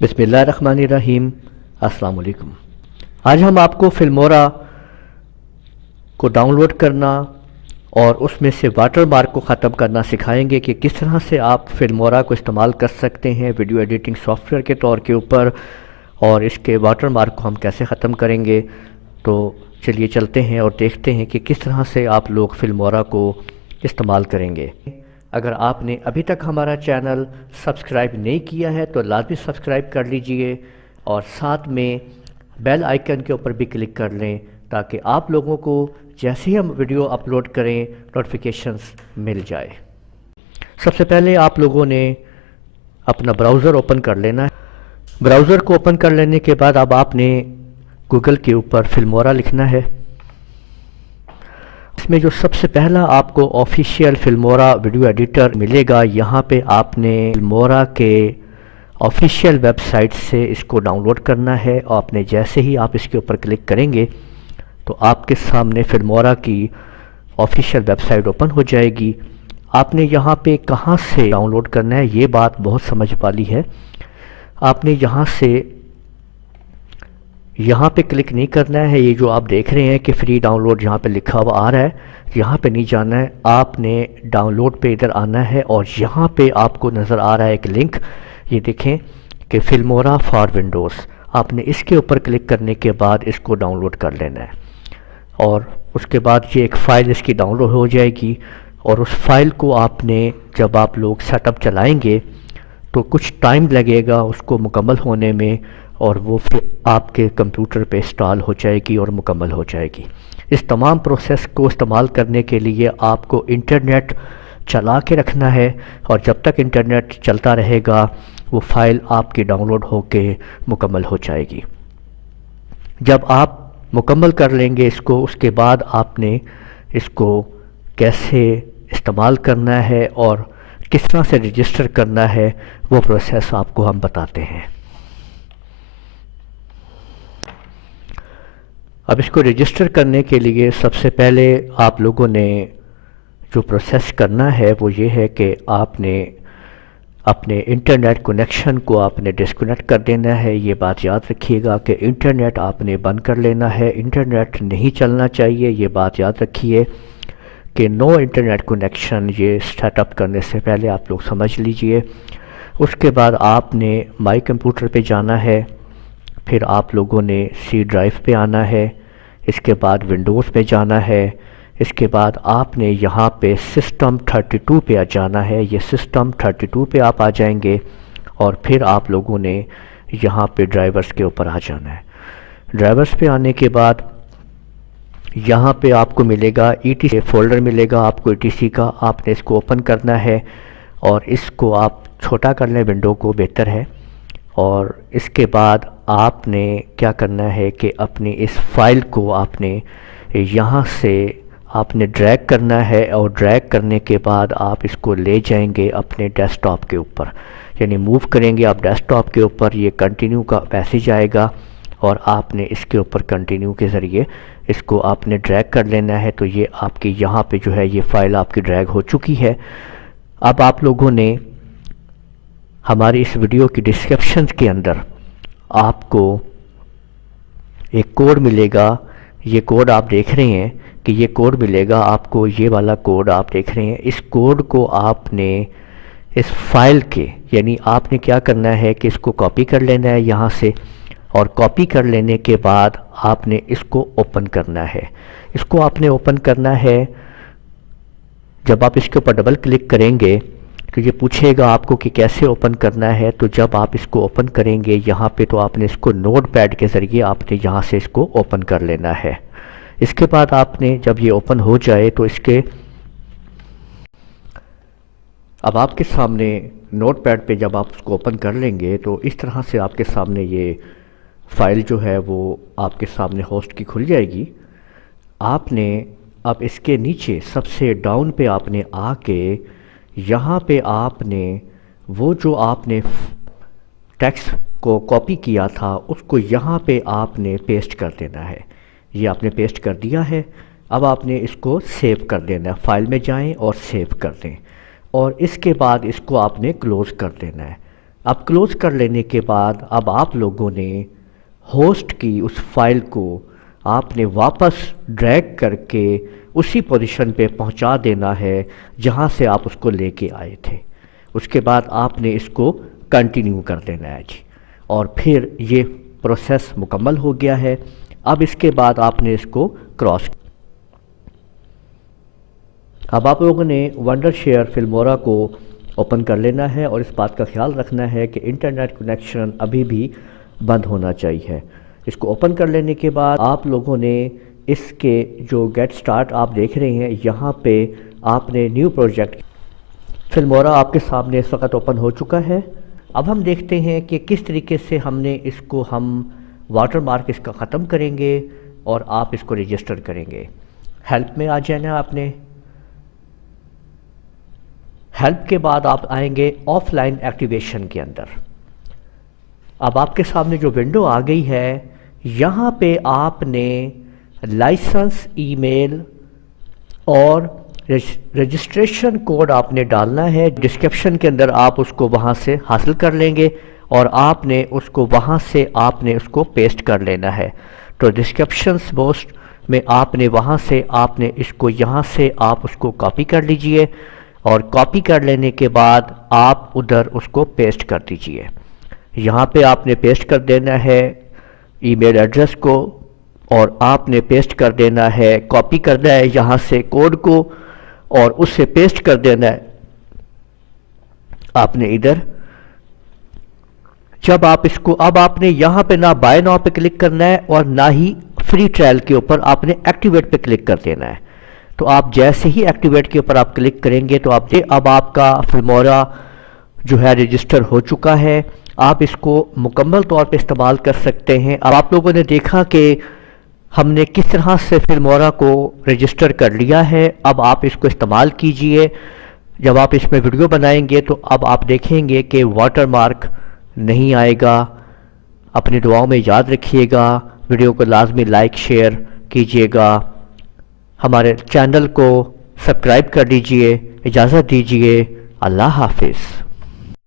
بسم اللہ الرحمن الرحیم۔ السلام علیکم۔ آج ہم آپ کو فلمورا کو ڈاؤن لوڈ کرنا اور اس میں سے واٹر مارک کو ختم کرنا سکھائیں گے کہ کس طرح سے آپ فلمورا کو استعمال کر سکتے ہیں ویڈیو ایڈیٹنگ سافٹ ویئر کے طور کے اوپر، اور اس کے واٹر مارک کو ہم کیسے ختم کریں گے۔ تو چلیے چلتے ہیں اور دیکھتے ہیں کہ کس طرح سے آپ لوگ فلمورا کو استعمال کریں گے۔ اگر آپ نے ابھی تک ہمارا چینل سبسکرائب نہیں کیا ہے تو لازمی سبسکرائب کر لیجئے اور ساتھ میں بیل آئیکن کے اوپر بھی کلک کر لیں تاکہ آپ لوگوں کو جیسے ہی ہم ویڈیو اپلوڈ کریں نوٹیفیکیشنز مل جائے۔ سب سے پہلے آپ لوگوں نے اپنا براؤزر اوپن کر لینا ہے۔ براؤزر کو اوپن کر لینے کے بعد اب آپ نے گوگل کے اوپر فلمورا لکھنا ہے۔ اس میں جو سب سے پہلا آپ کو آفیشیل فلمورا ویڈیو ایڈیٹر ملے گا، یہاں پہ آپ نے فلمورا کے آفیشیل ویب سائٹ سے اس کو ڈاؤن لوڈ کرنا ہے، اور آپ نے جیسے ہی آپ اس کے اوپر کلک کریں گے تو آپ کے سامنے فلمورا کی آفیشیل ویب سائٹ اوپن ہو جائے گی۔ آپ نے یہاں پہ کہاں سے ڈاؤن لوڈ کرنا ہے یہ بات بہت سمجھ والی ہے۔ آپ نے یہاں پہ کلک نہیں کرنا ہے، یہ جو آپ دیکھ رہے ہیں کہ فری ڈاؤن لوڈ یہاں پہ لکھا ہوا آ رہا ہے، یہاں پہ نہیں جانا ہے۔ آپ نے ڈاؤن لوڈ پہ ادھر آنا ہے اور یہاں پہ آپ کو نظر آ رہا ہے ایک لنک، یہ دیکھیں کہ فلمورا فار ونڈوز۔ آپ نے اس کے اوپر کلک کرنے کے بعد اس کو ڈاؤن لوڈ کر لینا ہے، اور اس کے بعد یہ ایک فائل اس کی ڈاؤن لوڈ ہو جائے گی، اور اس فائل کو آپ نے جب آپ لوگ سیٹ اپ چلائیں گے تو کچھ ٹائم لگے گا اس کو مکمل ہونے میں، اور وہ پھر آپ کے کمپیوٹر پہ انسٹال ہو جائے گی اور مکمل ہو جائے گی۔ اس تمام پروسیس کو استعمال کرنے کے لیے آپ کو انٹرنیٹ چلا کے رکھنا ہے، اور جب تک انٹرنیٹ چلتا رہے گا وہ فائل آپ کی ڈاؤن لوڈ ہو کے مکمل ہو جائے گی۔ جب آپ مکمل کر لیں گے اس کو، اس کے بعد آپ نے اس کو کیسے استعمال کرنا ہے اور کس طرح سے رجسٹر کرنا ہے وہ پروسیس آپ کو ہم بتاتے ہیں۔ اب اس کو رجسٹر کرنے کے لیے سب سے پہلے آپ لوگوں نے جو پروسیس کرنا ہے وہ یہ ہے کہ آپ نے اپنے انٹرنیٹ کنیکشن کو آپ نے ڈسکنیکٹ کر دینا ہے۔ یہ بات یاد رکھیے گا کہ انٹرنیٹ آپ نے بند کر لینا ہے، انٹرنیٹ نہیں چلنا چاہیے۔ یہ بات یاد رکھیے کہ نو انٹرنیٹ کنیکشن، یہ سیٹ اپ کرنے سے پہلے آپ لوگ سمجھ لیجئے۔ اس کے بعد آپ نے مائی کمپیوٹر پہ جانا ہے، پھر آپ لوگوں نے سی ڈرائیو پہ آنا ہے، اس کے بعد ونڈوز پہ جانا ہے، اس کے بعد آپ نے یہاں پہ سسٹم 32 پہ جانا ہے۔ یہ سسٹم 32 پہ آپ آ جائیں گے، اور پھر آپ لوگوں نے یہاں پہ ڈرائیورز کے اوپر آ جانا ہے۔ ڈرائیورز پہ آنے کے بعد یہاں پہ آپ کو ملے گا ETC فولڈر ملے گا آپ کو ETC کا، آپ نے اس کو اوپن کرنا ہے، اور اس کو آپ چھوٹا کر لیں ونڈو کو، بہتر ہے۔ اور اس کے بعد آپ نے کیا کرنا ہے کہ اپنی اس فائل کو آپ نے یہاں سے آپ نے ڈریگ کرنا ہے، اور ڈریگ کرنے کے بعد آپ اس کو لے جائیں گے اپنے ڈیسک ٹاپ کے اوپر، یعنی موو کریں گے آپ ڈیسک ٹاپ کے اوپر۔ یہ کنٹینیو کا میسیج آئے گا اور آپ نے اس کے اوپر کنٹینیو کے ذریعے اس کو آپ نے ڈریگ کر لینا ہے۔ تو یہ آپ کی یہاں پہ جو ہے یہ فائل آپ کی ڈریگ ہو چکی ہے۔ اب آپ لوگوں نے ہماری اس ویڈیو کی ڈسکرپشن کے اندر آپ کو ایک کوڈ ملے گا، یہ کوڈ آپ دیکھ رہے ہیں کہ یہ کوڈ ملے گا آپ کو، یہ والا کوڈ آپ دیکھ رہے ہیں۔ اس کوڈ کو آپ نے اس فائل کے، یعنی آپ نے کیا کرنا ہے کہ اس کو کاپی کر لینا ہے یہاں سے، اور کاپی کر لینے کے بعد آپ نے اس کو اوپن کرنا ہے۔ اس کو آپ نے اوپن کرنا ہے، جب آپ اس کے اوپر ڈبل کلک کریں گے تو یہ پوچھے گا آپ کو کہ کیسے اوپن کرنا ہے۔ تو جب آپ اس کو اوپن کریں گے یہاں پہ تو آپ نے اس کو نوٹ پیڈ کے ذریعے آپ نے یہاں سے اس کو اوپن کر لینا ہے۔ اس کے بعد آپ نے جب یہ اوپن ہو جائے تو اب آپ کے سامنے نوٹ پیڈ پہ جب آپ اس کو اوپن کر لیں گے تو اس طرح سے آپ کے سامنے یہ فائل جو ہے وہ آپ کے سامنے ہوسٹ کی کھل جائے گی۔ آپ نے اب اس کے نیچے سب سے ڈاؤن پہ آپ نے آ کے یہاں پہ آپ نے وہ جو آپ نے ٹیکسٹ کو کاپی کیا تھا اس کو یہاں پہ آپ نے پیسٹ کر دینا ہے۔ یہ آپ نے پیسٹ کر دیا ہے۔ اب آپ نے اس کو سیو کر دینا ہے، فائل میں جائیں اور سیو کر دیں، اور اس کے بعد اس کو آپ نے کلوز کر دینا ہے۔ اب کلوز کر لینے کے بعد اب آپ لوگوں نے ہوسٹ کی اس فائل کو آپ نے واپس ڈریگ کر کے اسی پوزیشن پہ پہنچا دینا ہے جہاں سے آپ اس کو لے کے آئے تھے۔ اس کے بعد آپ نے اس کو کنٹینیو کر دینا ہے جی، اور پھر یہ پروسیس مکمل ہو گیا ہے۔ اب اس کے بعد آپ نے اس کو کراس، اب آپ لوگوں نے ونڈر شیئر فلمورا کو اوپن کر لینا ہے اور اس بات کا خیال رکھنا ہے کہ انٹرنیٹ کنیکشن ابھی بھی بند ہونا چاہیے۔ اس کو اوپن کر لینے کے بعد آپ لوگوں نے اس کے جو گیٹ سٹارٹ آپ دیکھ رہے ہیں یہاں پہ آپ نے نیو پروجیکٹ فلمورا آپ کے سامنے اس وقت اوپن ہو چکا ہے۔ اب ہم دیکھتے ہیں کہ کس طریقے سے اس کو ہم واٹر مارک اس کا ختم کریں گے اور آپ اس کو رجسٹر کریں گے۔ ہیلپ میں آ جانا آپ نے، ہیلپ کے بعد آپ آئیں گے آف لائن ایکٹیویشن کے اندر۔ اب آپ کے سامنے جو ونڈو آ گئی ہے یہاں پہ آپ نے لائسنس ای میل اور رجسٹریشن کوڈ آپ نے ڈالنا ہے۔ ڈسکرپشن کے اندر آپ اس کو وہاں سے حاصل کر لیں گے اور آپ نے اس کو وہاں سے آپ نے اس کو پیسٹ کر لینا ہے۔ تو ڈسکرپشنز پوسٹ میں آپ نے وہاں سے آپ نے اس کو یہاں سے آپ اس کو کاپی کر لیجئے اور کاپی کر لینے کے بعد آپ ادھر اس کو پیسٹ کر دیجئے۔ یہاں پہ آپ نے پیسٹ کر دینا ہے ای میل ایڈریس کو اور آپ نے پیسٹ کر دینا ہے، کاپی کرنا ہے یہاں سے کوڈ کو اور اس سے پیسٹ کر دینا ہے آپ نے ادھر۔ جب آپ اس کو اب آپ نے یہاں پہ نہ بائی ناؤ پہ کلک کرنا ہے اور نہ ہی فری ٹرائل کے اوپر آپ نے ایکٹیویٹ پہ کلک کر دینا ہے۔ تو آپ جیسے ہی ایکٹیویٹ کے اوپر آپ کلک کریں گے تو اب آپ کا فلمورا جو ہے رجسٹر ہو چکا ہے۔ آپ اس کو مکمل طور پہ استعمال کر سکتے ہیں۔ اب آپ لوگوں نے دیکھا کہ ہم نے کس طرح سے فلمورا کو رجسٹر کر لیا ہے۔ اب آپ اس کو استعمال کیجئے۔ جب آپ اس میں ویڈیو بنائیں گے تو اب آپ دیکھیں گے کہ واٹر مارک نہیں آئے گا۔ اپنی دعاؤں میں یاد رکھیے گا، ویڈیو کو لازمی لائک شیئر کیجئے گا، ہمارے چینل کو سبسکرائب کر لیجئے۔ اجازت دیجئے، اللہ حافظ۔